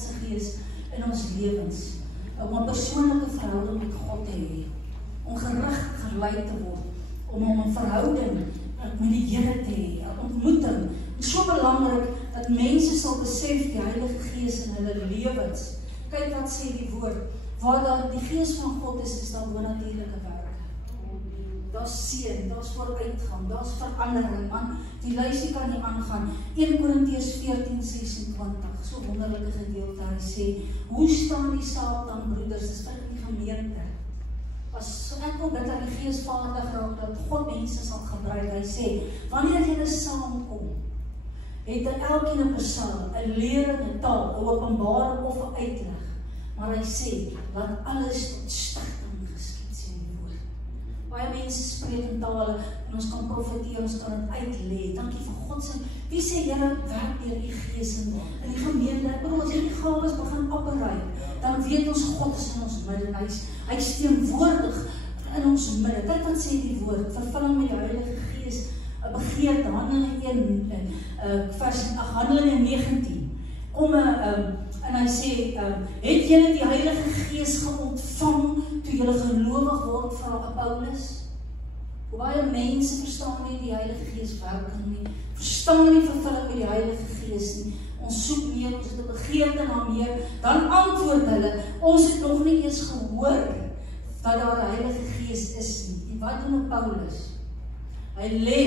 se Gees in ons lewens, om 'n persoonlike verhouding met God te hê, om gerig gelei te word, om 'n verhouding met die Here te hê, 'n ontmoeting. Dit is so belangrik dat mense sal besef die Heilige Gees in hulle lewens. Kyk wat sê die woord, waar daar die Gees van God is daar bonatuurlike werke. Daar's seën, daar's vooruitgang, daar's verandering, man, die lysie kan nie aangaan. 1 Korintiërs 14:26, so wonderlike gedeelte, hy sê, hoe staan die saak dan, broeders, dis vir die gemeente. As ek wil bid dat die Gees vaardig raak, dat God mense sal gebruik, hy sê, wanneer julle saamkom, het elkeen 'n psalm, 'n lering, 'n taal, 'n openbaring of 'n uitleg, maar hy sê, laat alles tot stigting geskied, sê die woord. Baie mense spreek in tale, en ons kan profeteer, ons kan het uitlê, dankie vir God se, wie sê Here, werk deur die Gees in die gemeente, ek bedoel, as hierdie gawes begin operate, dan weet ons God is in ons midde, hy is teenwoordig in ons midde. Kyk wat sê die woord, vervulling met die Heilige Gees, 'n begeerte, Handelinge 1, Handelinge 19, en hy sê, het julle die Heilige Gees ontvang, toe julle gelowig word, vra Paulus? Hoe baie mense verstaan nie die Heilige Gees werking nie, verstaan nie vervulling met die Heilige Gees nie, ons soek meer, ons het 'n begeerte na meer, dan antwoord hulle, ons het nog nie eens gehoor, dat daar 'n Heilige Gees is nie. En wat doen Paulus? Hy lê,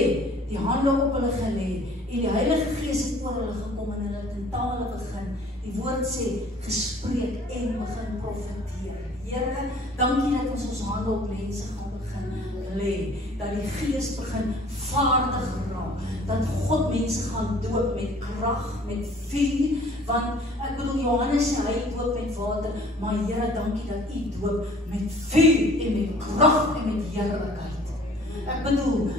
die hande op hulle gelê, en die Heilige Gees het oor hulle gekom, en hulle het in tale begin, die woord sê, gespreek en begin profeteer. Here, dankie dat ons hande op mense gaan begin lê, dat die Gees begin vaardig raak, dat God mense gaan doop met krag, met vuur, want ek bedoel Johannes sê hy doop met water, maar Here, dankie dat U doop met vuur en met krag en met heerlikheid. Ek bedoel,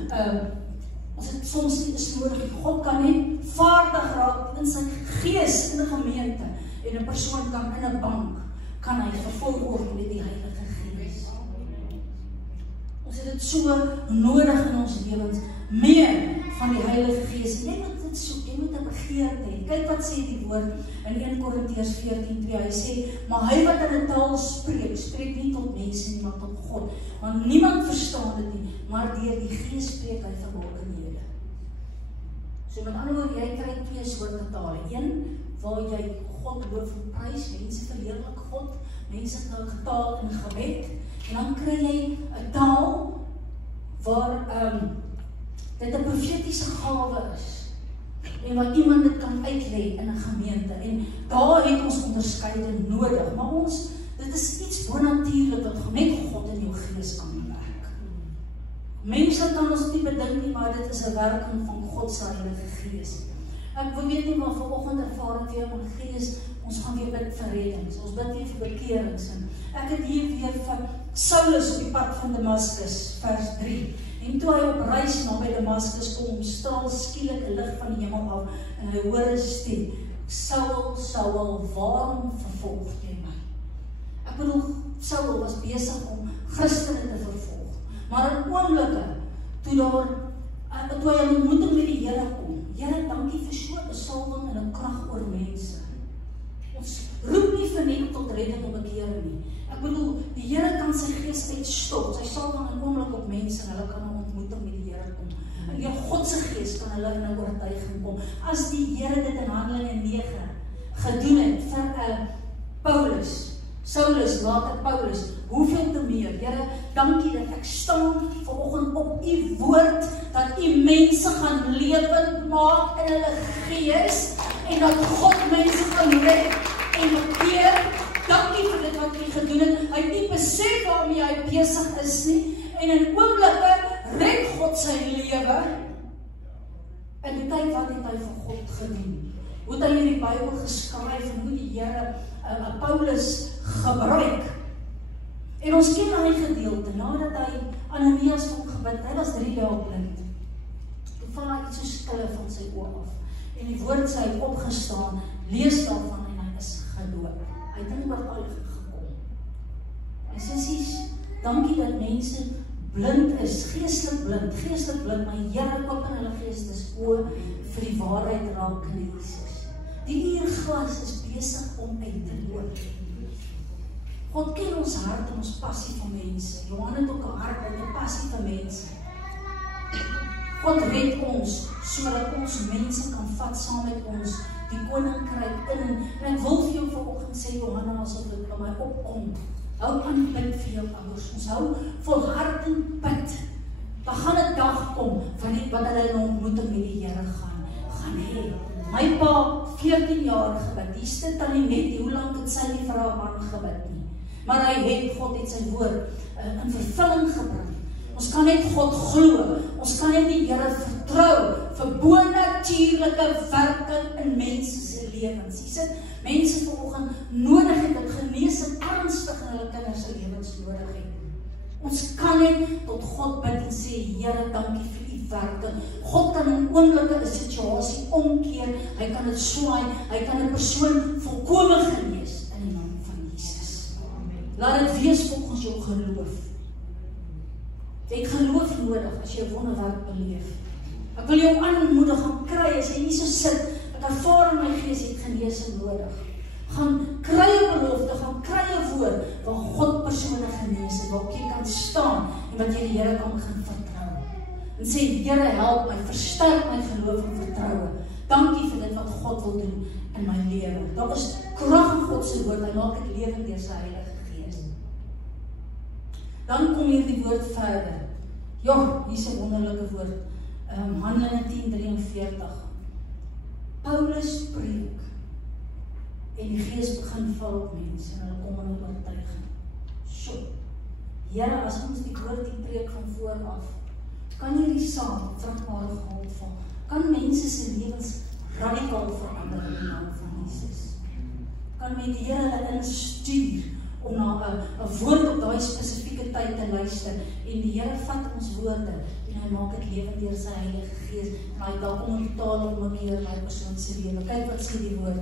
ons het soms nie is nodig, God kan net vaardig raak in sy Gees in 'n gemeente, en 'n persoon kan in 'n bank, kan hy vervul word met die Heilige Gees. Ons het dit so nodig in ons lewens, meer van die Heilige Gees. Jy moet dit soek, jy moet 'n begeerte hê. Kyk wat sê die woord in 1 Korintiërs 14:2. Hy sê, maar hy wat in 'n taal spreek, spreek nie tot mense nie, maar tot God. Want niemand verstaan dit nie, maar deur die Gees spreek hy verborgenhede. So met ander woorde, jy kry twee soorte tale. Een waar jy God loof en prys, mense verheerlik God, mense taal in gebed, en dan kry jy 'n taal waar dit 'n profetiese gawe is, en wat iemand dit kan uitlê in 'n gemeente, en daar het ons onderskeiding nodig, maar dit is iets bonatuurlik wat net God in jou gees kan werk. Mense kan ons nie bedink nie, maar dit is 'n werking van God se Heilige Gees. Ek weet nie, maar vanoggend ervaar ek weer my Gees, ons gaan weer bid vir reddings, ons bid weer vir bekerings, en ek het hier weer van Saulus op die pad van Damaskus, vers 3, en toe hy op reis na by Damaskus kom, straal skielik 'n lig van die hemel af, en hy hoor 'n stem, Saul, Saul, waarom vervolg jy my? Ek bedoel, Saul was besig om Christene te vervolg, maar in oomblikke, toe hy 'n ontmoeting met die Here kom, Here, dankie vir so 'n salwing en 'n krag oor mense. Ons roep nie vir net tot redding en bekering nie. Ek bedoel, die Here kan sy Gees uitstort, sy salwing in oomblik op mense, en hulle kan 'n ontmoeting met die Here kom. En deur God se Gees kan hulle in 'n oortuiging kom. As die Here dit in Handelinge 9 gedoen het vir Paulus, Saulus, later Paulus, hoeveel te meer, Here, dankie dat ek staan vanoggend op U woord, dat U mense gaan lewend maak in hulle gees, en dat God mense gaan red en bekeer. Dankie vir dit wat U gedoen het. Hy het nie besef waarmee hy besig is nie, en in oomblikke red God sy lewe. In die tyd wat het hy vir God gedoen? Hoe het hy in die Bybel geskryf, en hoe die Here Paulus gebruik. En ons ken hy gedeelte, nadat hy Ananias kom gebid, hy was 3 dae blind. Toe val hy iets so skille van sy oë af. En die woord sê hy opgestaan, lees daarvan, en hy is gedoop. Hy het in oortuiging gekom. En sissies, dankie dat mense blind is, geestelik blind, maar Here open hulle geestes oë vir die waarheid raak in Jesus. Die uurglas is besig om uit te loop. God ken ons hart en ons passie van mense. Johan het ook 'n hart met 'n passie van mense. God red ons, sodat ons mense kan vat saam met ons, die koninkryk in. En ek wil vir jou vanoggend sê, Johanna, asof dit by my opkom, hou aan bid vir jou ouers. Ons hou volhardend bid. Daar gaan 'n dag kom, wat hulle in 'n ontmoeting met die Here gaan hê. My pa, 14 jaar gebid, die sit aan die net, hoe lank het sy nie vir haar man gebid nie. Maar God het sy woord in vervulling gebring. Ons kan net God glo, ons kan net die Here vertrou vir bonatuurlike werking in mense se lewens. Jy sit mense vanoggend nodig het wat genesing ernstig in hulle kinders se lewens nodig het. Ons kan net tot God bid en sê, Here, dankie vir u werking. God kan in oomblikke 'n situasie omkeer, hy kan dit swaai, hy kan 'n persoon volkome genees in die naam van Jesus. Laat dit wees volgens jou geloof. Jy het geloof nodig as jy 'n wonderwerk beleef. Ek wil jou aanmoedig gaan kry, as jy nie so sit, ek ervaar in my gees, jy het genesing nodig. Gaan kry 'n belofte, gaan kry 'n woord, waar God persone genees het, waar jy kan staan, en wat jy die Here kan begin vertrou. En sê, Here, help my, versterk my geloof en vertroue. Dankie vir dit wat God wil doen in my lewe. Daar is krag in God se woord, hy maak dit lewend deur sy Heilige Gees. Dan kom hier die woord verder. Ja, hier is 'n wonderlike woord. Handelinge 10:43. Paulus preek en die Gees begin val op mense en hulle kom in oortuiging. Sjoe. Here, as ons die woord die preek van vooraf, kan hierdie saak vrugbare grond val. Kan mense se lewens radikaal verander in die naam van Jesus. Kan met die Here hulle instuur om na 'n woord op daai spesifieke tyd te luister, en die Here vat ons woorde en hy maak dit lewend deur sy Heilige Gees, en hy dalk onder die taal omkeer my persoon se lewe. Kyk wat sê die woord.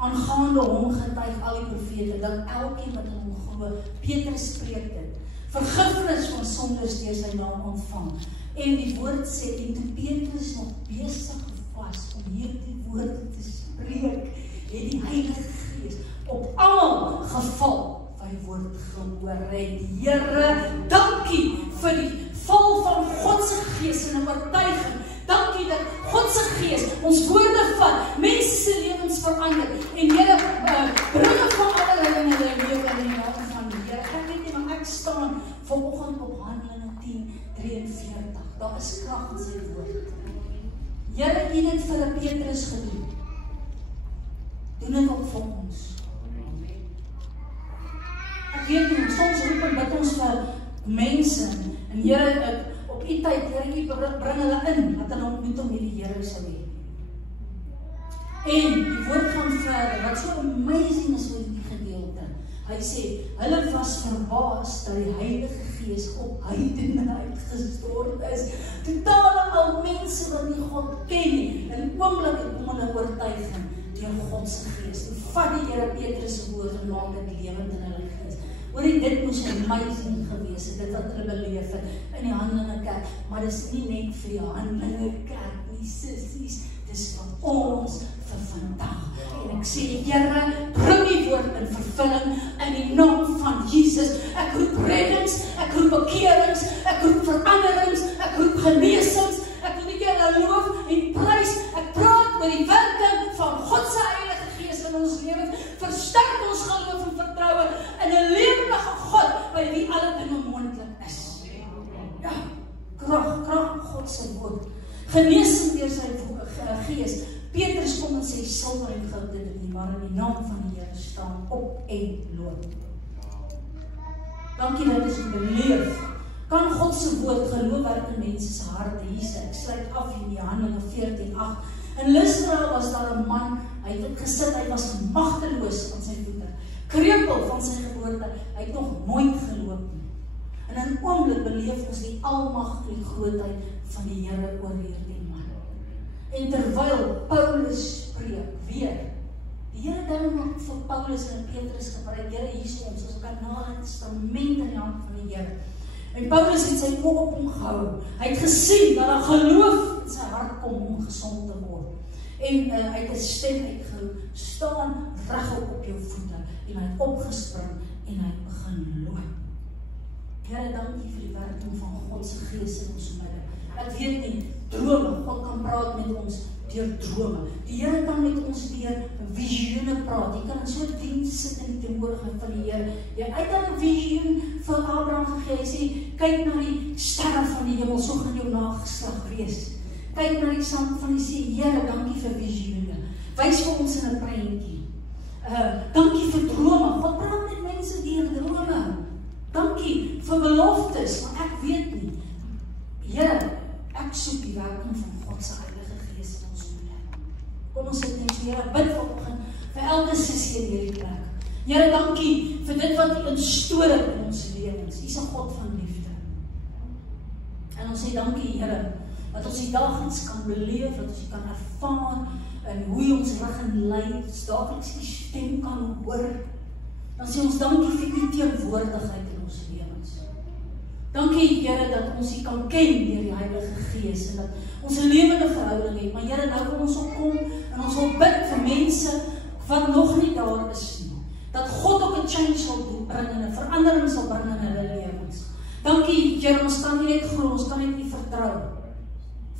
Aangaande hom getuig al die profete, dat elkeen wat in hom glo, Petrus spreek dit, vergifnis van sondes deur sy naam ontvang. En die woord sê, en toe Petrus nog besig was om hierdie woorde te spreek, het die Heilige Gees op almal geval, die woord gehoor het. Die Here, dankie vir die val van God se Gees in 'n oortuiging. Dankie dat God se Gees ons woorde vat, mense se lewens verander, en Here, bringe verandering in hulle lewe in die naam van die Here. Ek weet nie, maar ek staan vanoggend op Handelinge 10:43. Daar is krag in sy woord. Here, u het dit vir 'n Petrus gedoen. Doen dit ook vir ons. Ek weet nie, soms roep en bid ons vir mense, en Here, op die tyd, Here, u bring hulle in, dat hulle ontmoeting met die Here sal hê. En die woord gaan verder, wat so amazing is met die gedeelte. Hy sê, hulle was verbaas dat die Heilige Gees op heidene uitgestort is. Totale al mense wat nie God ken nie, in oomblikke kom hulle oortuiging deur God se Gees. Toe vat die Here Petrus se woord en maak dit lewend in hulle gees. Hoorie, dit moes amazing gewees het, dit wat hulle beleef het in die Handelinge kerk, maar dis nie net vir die Handelinge kerk nie, sissies, dis van ons vir vandag. En ek sê, Here, bring die woord in vervulling in die naam van Jesus. Ek roep reddings, ek roep bekeerings, ek roep veranderings, ek roep genesings, ek wil die Here loof en prys. Ek praat oor die werking van God se Heilige Gees in ons lewens. Versterk ons geloof en vertroue in 'n lewendige God by wie alle dinge moontlik is. Ja, krag God se woord. Genesing deur sy Gees. Petrus kom en sê, silwer en goud dit nie, maar in die naam van die Here staan op en loop. Dankie dat ons beleef. Kan God se woord geloof werk in mense se harte? Hier, ek sluit af in die Handelinge 14:8. In Lystra was daar 'n man, hy het gesit, hy was magteloos aan sy voete, krepeel van sy geboorte, hy het nog nooit geloop nie. En in 'n oomblik beleef ons die almag en grootheid van die Here oor hierdie man. En terwyl Paulus spreek, weer, die Here dan maak vir Paulus en Petrus gebruik, Here, hier is ons, as kanale instrument in die hand van die Here. En Paulus het sy oog op hom gehou. Hy het gesien dat daar geloof in sy hart kom om gesond te word. en uit 'n stem uitgeroep, staan regop op jou voete, en hy het opgespring, en hy het begin loop. Here, dankie vir die werking van God se Gees in ons midde. Ek weet nie, drome, God kan praat met ons deur drome. Die Here kan met ons deur visioene praat. Jy kan in so 'n diens sit in die teenwoordigheid van die Here. Jy uit 'n visioen vir Abraham gegee. Hy sê, kyk na die sterre van die hemel, so gaan jou nageslag wees. Kyk na die sand van die see. Here, dankie vir visioene. Wys vir ons in 'n prentjie. Dankie vir drome. God praat met mense deur drome. Dankie vir beloftes, maar ek weet nie. Here, ek soek die werking van God se Heilige Gees in ons midde. Kom ons sit net, Here, bid vanoggend vir elke sissie in hierdie plek. Here, dankie vir dit wat U instoor het in ons lewens. U is 'n God van liefde. En ons sê dankie, Here, dat ons die daagliks kan beleef, dat ons die kan ervaar, en hoe U ons rig en lei, daagliks U stem kan hoor. Dan sê ons dankie vir U teenwoordigheid in ons lewens. Dankie, Here, dat ons U kan ken deur die Heilige Gees, en dat ons 'n lewende verhouding het. Maar Here, nou wil ons opkom, en ons wil bid vir mense wat nog nie daar is nie. Dat God ook 'n change sal bring, en 'n verandering sal bring in hulle lewens. Dankie, Here, ons kan nie net glo, ons kan net nie vertrou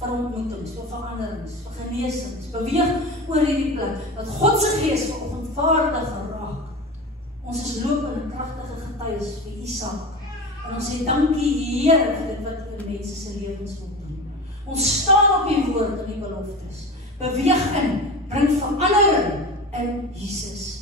vir ontmoetings, vir veranderings, vir genesings. Beweeg oor hierdie plek, dat God se Gees vanoggend vaardig raak. Ons is lopende kragtige getuies vir U saak. En ons sê dankie, Here, vir dit wat U in mense se lewens wil doen. Ons staan op U woord en U beloftes. Beweeg in, bring verandering in Jesus